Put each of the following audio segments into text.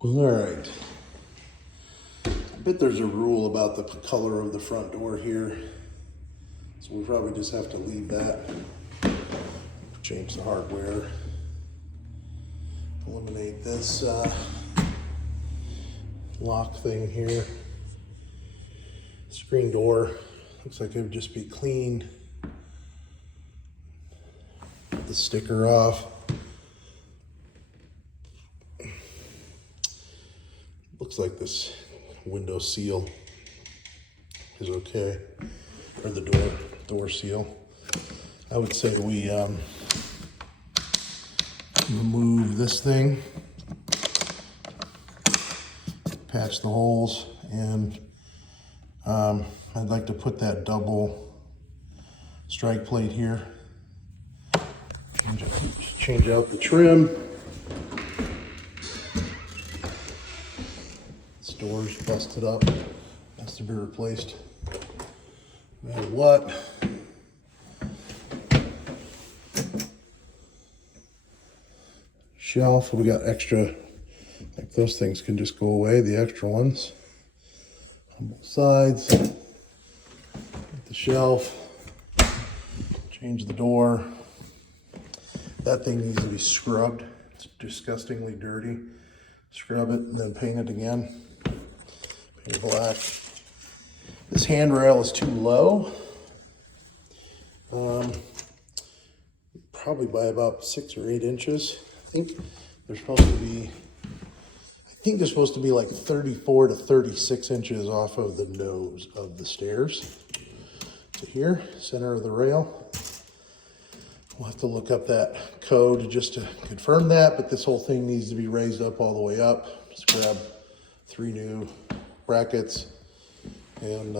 All right. I bet there's a rule about the color of the front door here. So we probably just have to leave that. Change the hardware. Eliminate this lock thing here. Screen door. Looks like it would just be cleaned. Get the sticker off. Looks like this window seal is okay, or the door seal. I would say we remove this thing, patch the holes, and I'd like to put that double strike plate here. Change out the trim. This door's busted up, has to be replaced no matter what. Shelf, we got extra, like those things can just go away, the extra ones on both sides. Get the shelf, change the door. That thing needs to be scrubbed. It's disgustingly dirty. Scrub it and then paint it again. Paint it black. This handrail is too low. Probably by about 6 or 8 inches. I think they're supposed to be like 34 to 36 inches off of the nose of the stairs. So here, center of the rail. We'll have to look up that code just to confirm that, but this whole thing needs to be raised up all the way up. Just grab 3 new brackets and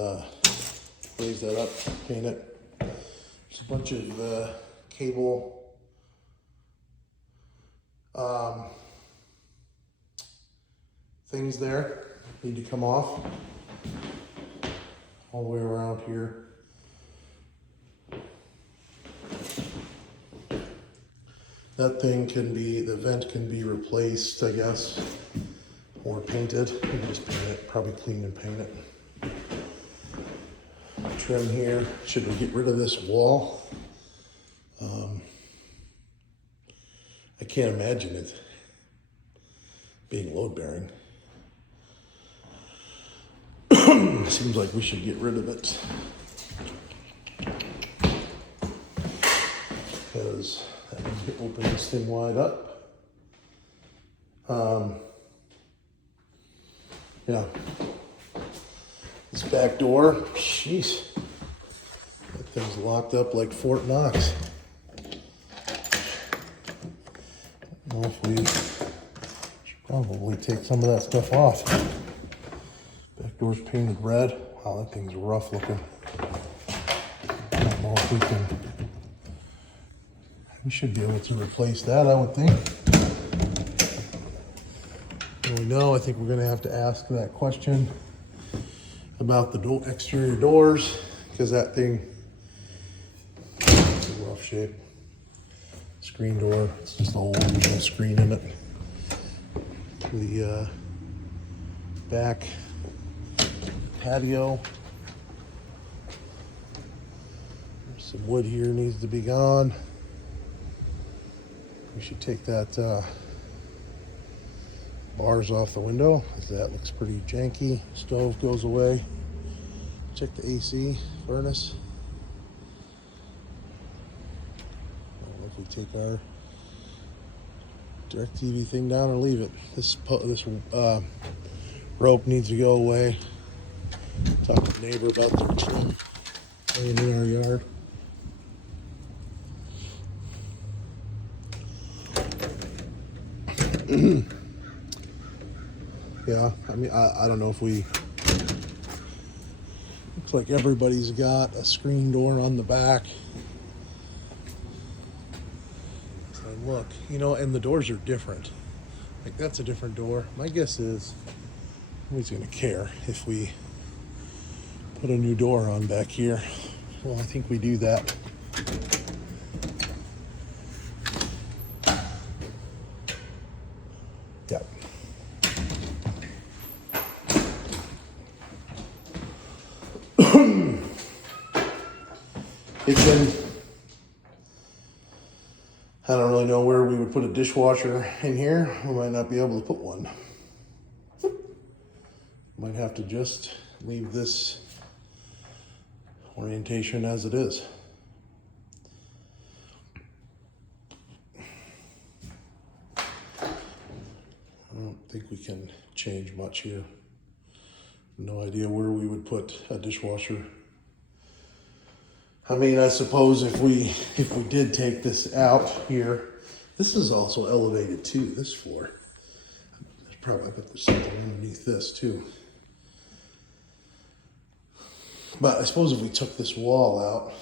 raise that up, paint it. There's a bunch of cable things there need to come off all the way around here. That thing can be, the vent can be replaced, I guess, or painted. You can just paint it, probably clean and paint it. Trim here. Should we get rid of this wall? I can't imagine it being load bearing. Seems like we should get rid of it because that means we open this thing wide up. Yeah. This back door, jeez, that thing's locked up like Fort Knox. I don't know if we should probably take some of that stuff off. Back door's painted red. Wow, that thing's rough looking. I don't know if we should be able to replace that, I would think. And we know, I think we're gonna have to ask that question about the exterior doors, because that thing is in rough shape. Screen door, it's just a hole, there's no screen in it. The back patio. There's some wood here needs to be gone. We should take that bars off the window, because that looks pretty janky. Stove goes away. Check the AC furnace. I don't know if we take our DirecTV thing down or leave it. This rope needs to go away. Talk to the neighbor about the trim laying in our yard. Yeah, I mean, I don't know if we, looks like everybody's got a screen door on the back. So look, you know, and the doors are different. Like, that's a different door. My guess is nobody's gonna care if we put a new door on back here. Well, I think we do that. Yep. it's in, I don't really know where we would put a dishwasher in here. We might not be able to put one. Might have to just leave this orientation as it is. I don't think we can change much here. No idea where we would put a dishwasher. I mean, I suppose if we did take this out here, this is also elevated too, this floor. There's probably, I bet there's something underneath this too. But I suppose if we took this wall out,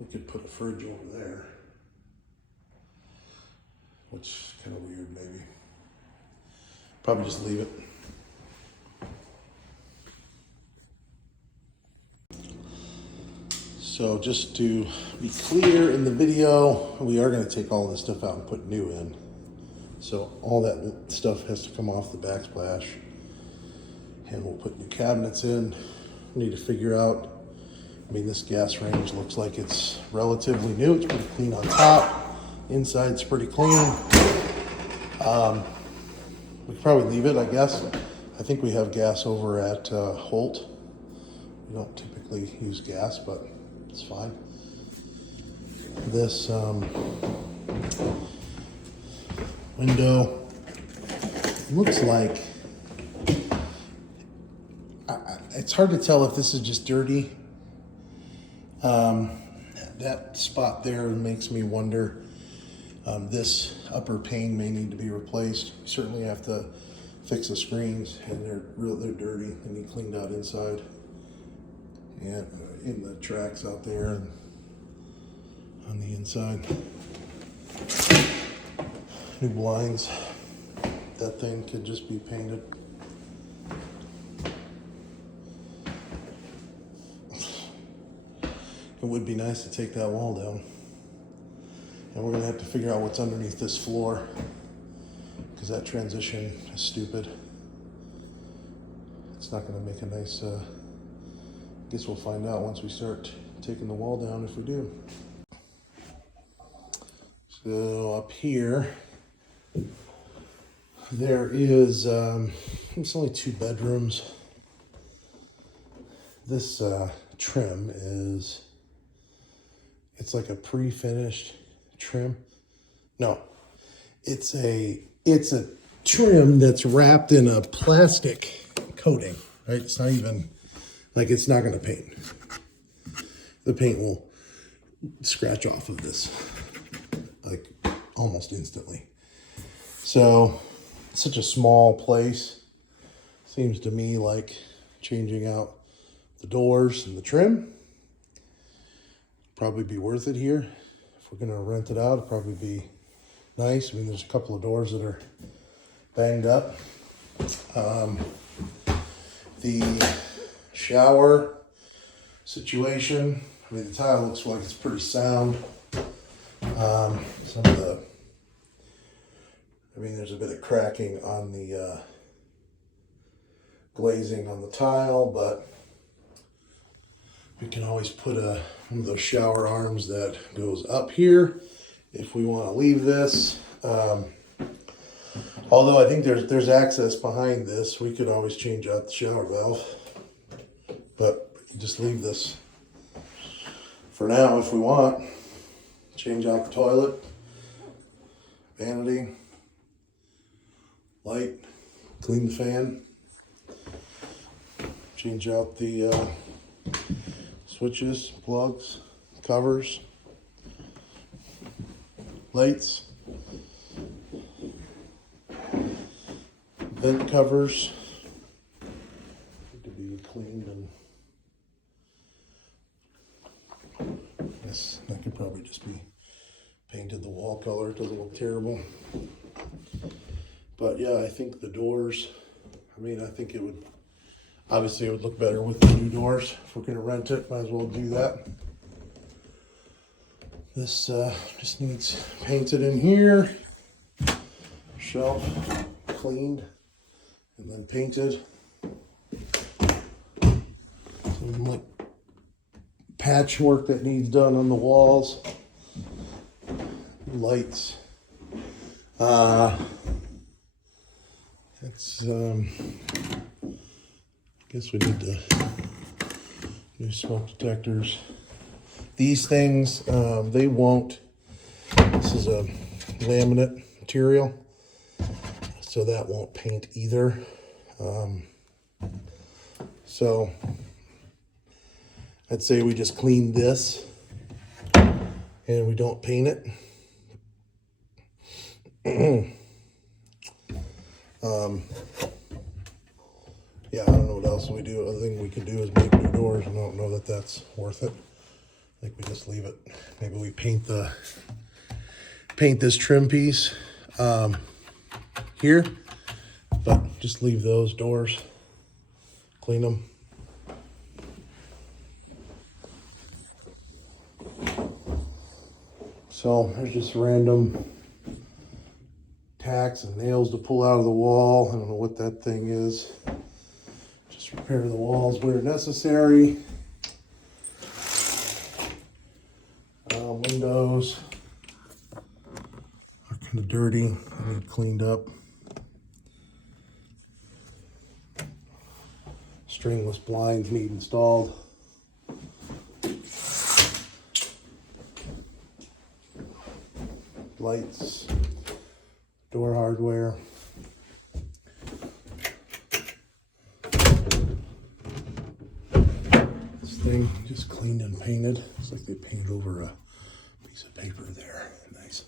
we could put a fridge over there. Which is kind of weird, maybe. Probably just leave it. So just to be clear in the video, we are going to take all this stuff out and put new in. So all that stuff has to come off the backsplash. And we'll put new cabinets in. We need to figure out, I mean, this gas range looks like it's relatively new. It's pretty clean on top. Inside's pretty clean. We could probably leave it, I guess. I think we have gas over at Holt. We don't typically use gas, but it's fine. This window looks like, it's hard to tell if this is just dirty. That spot there makes me wonder. This upper pane may need to be replaced. You certainly have to fix the screens, and they're dirty. They need cleaned out inside and in the tracks out there and on the inside. New blinds. That thing could just be painted. It would be nice to take that wall down. And we're gonna have to figure out what's underneath this floor, because that transition is stupid. It's not gonna make a nice, I guess we'll find out once we start taking the wall down, if we do. So up here, there is, it's only 2 bedrooms. This trim is, it's like a pre-finished trim. No, it's a trim that's wrapped in a plastic coating, right? It's not even, like, it's not gonna paint. The paint will scratch off of this, like, almost instantly. So, it's such a small place. Seems to me like changing out the doors and the trim probably be worth it here. If we're gonna rent it out, it'd probably be nice. I mean, there's a couple of doors that are banged up. The shower situation, I mean, the tile looks like it's pretty sound. Some of the, I mean, there's a bit of cracking on the glazing on the tile, but we can always put one of those shower arms that goes up here if we want to leave this. Although I think there's access behind this, we could always change out the shower valve, but we can just leave this for now if we want. Change out the toilet, vanity, light, clean the fan, change out the switches, plugs, covers, lights, vent covers need to be cleaned, and I guess that could probably just be painted the wall color. It doesn't look terrible. But yeah, I think the doors, I mean, I think it would, obviously it would look better with the new doors. If we're gonna rent it, might as well do that. This just needs painted in here, shelf cleaned, and then painted. Some like patchwork that needs done on the walls. Lights. It's I guess we need to do smoke detectors. These things, they won't. This is a laminate material, so that won't paint either. So I'd say we just clean this and we don't paint it. Yeah, I don't know what else we do. Other thing we could do is make new doors. I don't know that that's worth it. I think we just leave it. Maybe we paint this trim piece here, but just leave those doors, clean them. So there's just random tacks and nails to pull out of the wall. I don't know what that thing is. Just repair the walls where necessary. Windows are kind of dirty. They need cleaned up. Stringless blinds need installed. Lights, door hardware. This thing just cleaned and painted. Looks like they painted over a piece of paper there. Nice.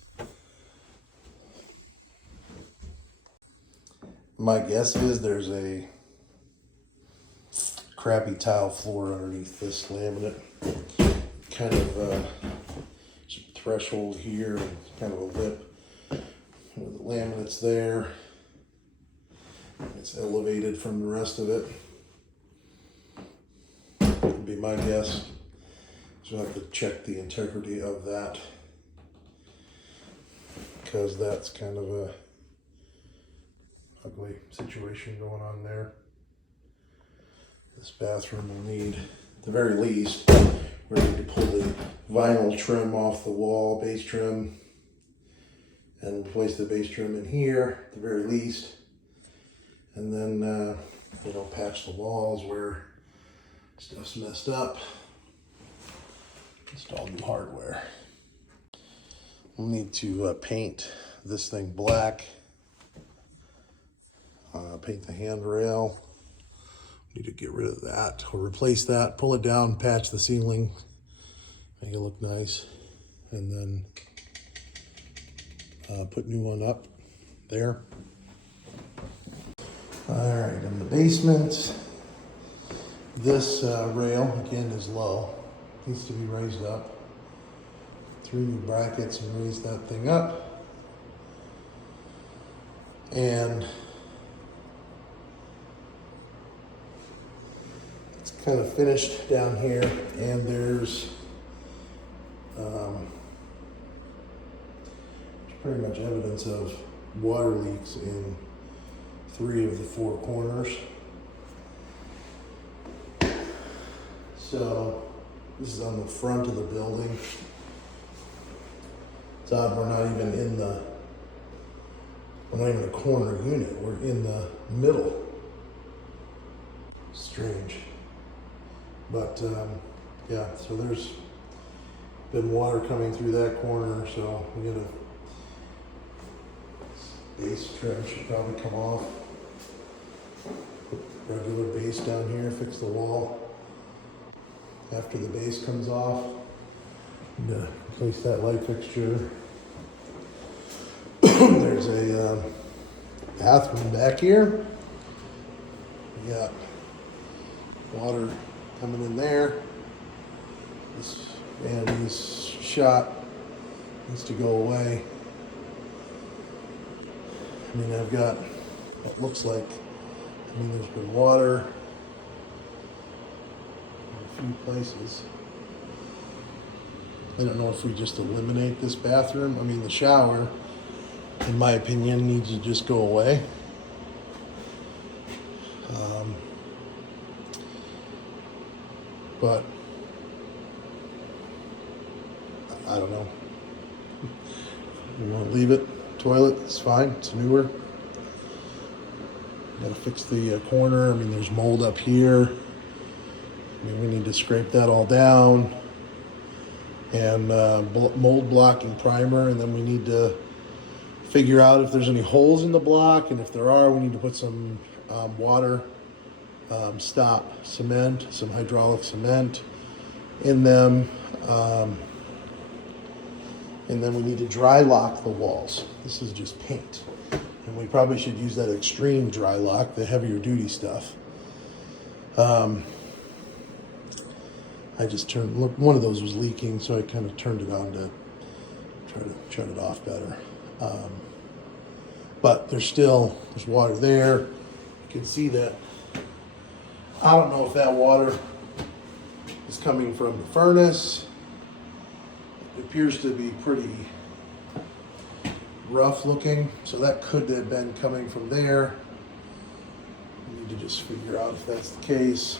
My guess is there's a crappy tile floor underneath this laminate. Kind of threshold here, and kind of a lip. The laminate's there. It's elevated from the rest of it. Would be my guess. So I have to check the integrity of that, because that's kind of a ugly situation going on there. This bathroom will need, at the very least, we're going to pull the vinyl trim off the wall, base trim, and replace the base trim in here, at the very least. And then, patch the walls where stuff's messed up. Install new hardware. We'll need to paint this thing black. Paint the handrail. Need to get rid of that or replace that, pull it down, patch the ceiling, make it look nice, and then put new one up there. All right, in the basement, this rail again is low, needs to be raised up. 3 new brackets and raise that thing up. And kind of finished down here, and there's pretty much evidence of water leaks in 3 of the 4 corners. So this is on the front of the building. It's odd we're not even a corner unit, we're in the middle. Strange. But yeah, so there's been water coming through that corner, so we got a base trim should probably come off. Put regular base down here, fix the wall. After the base comes off, I'm gonna replace that light fixture. There's a bathroom back here. We got water coming in there. This vanity's shot needs to go away. I mean, I've got what looks like, there's been water in a few places. I don't know if we just eliminate this bathroom. I mean, the shower, in my opinion, needs to just go away. But I don't know. We won't leave it. Toilet, it's fine, it's newer. Gotta fix the corner. I mean, there's mold up here. I mean, we need to scrape that all down. And mold blocking primer, and then we need to figure out if there's any holes in the block, and if there are, we need to put some water stop cement, some hydraulic cement in them, and then we need to dry lock the walls. This is just paint, and we probably should use that extreme dry lock, the heavier duty stuff. I just turned, look, one of those was leaking, so I kind of turned it on to try to shut it off better. But there's water there. You can see that. I don't know if that water is coming from the furnace. It appears to be pretty rough looking, so that could have been coming from there. We need to just figure out if that's the case.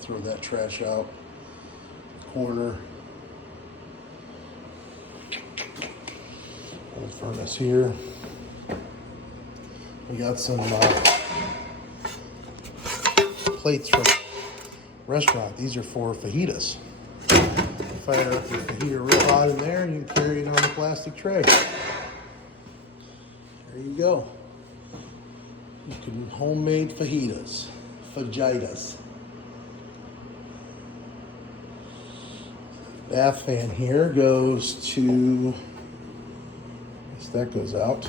Throw that trash out. Corner. Old furnace here. We got some plates from a restaurant. These are for fajitas. Fire up your fajita real hot in there, and you can carry it on a plastic tray. There you go. You can homemade fajitas. Fajitas. Bath fan here goes to, I guess that goes out,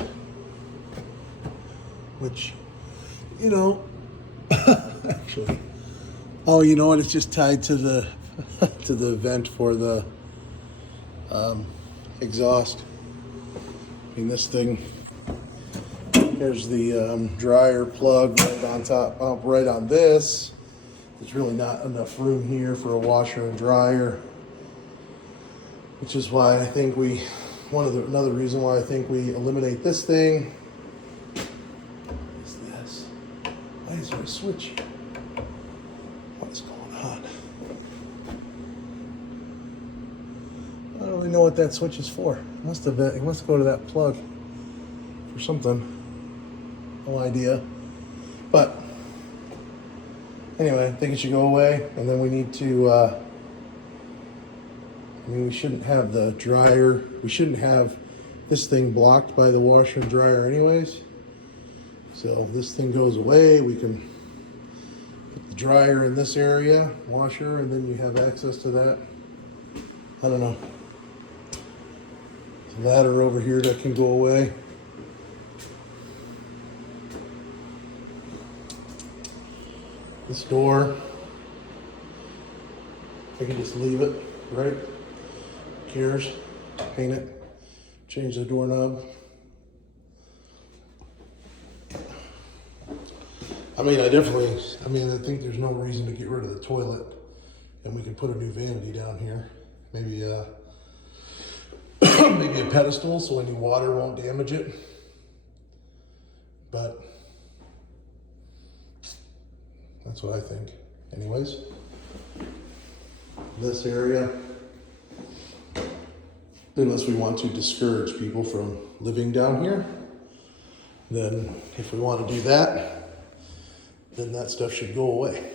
which, you know, actually, oh, you know what, it's just tied to the to the vent for the exhaust. I mean, this thing, here's the dryer plug right on top, right on this. There's really not enough room here for a washer and dryer, which is why I think another reason why I think we eliminate this thing. What is this? Why is there a switch? What is going on? I don't really know what that switch is for. It must go to that plug for something. No idea. But anyway, I think it should go away, and then we need to I mean, we shouldn't have the dryer, we shouldn't have this thing blocked by the washer and dryer anyways. So this thing goes away, we can put the dryer in this area, washer, and then you have access to that. I don't know. There's a ladder over here that can go away. This door, I can just leave it, right? Cares, paint it, change the doorknob. I mean, I think there's no reason to get rid of the toilet, and we can put a new vanity down here. Maybe maybe a pedestal so any water won't damage it. But that's what I think. Anyways, this area, unless we want to discourage people from living down here, then if we want to do that, then that stuff should go away.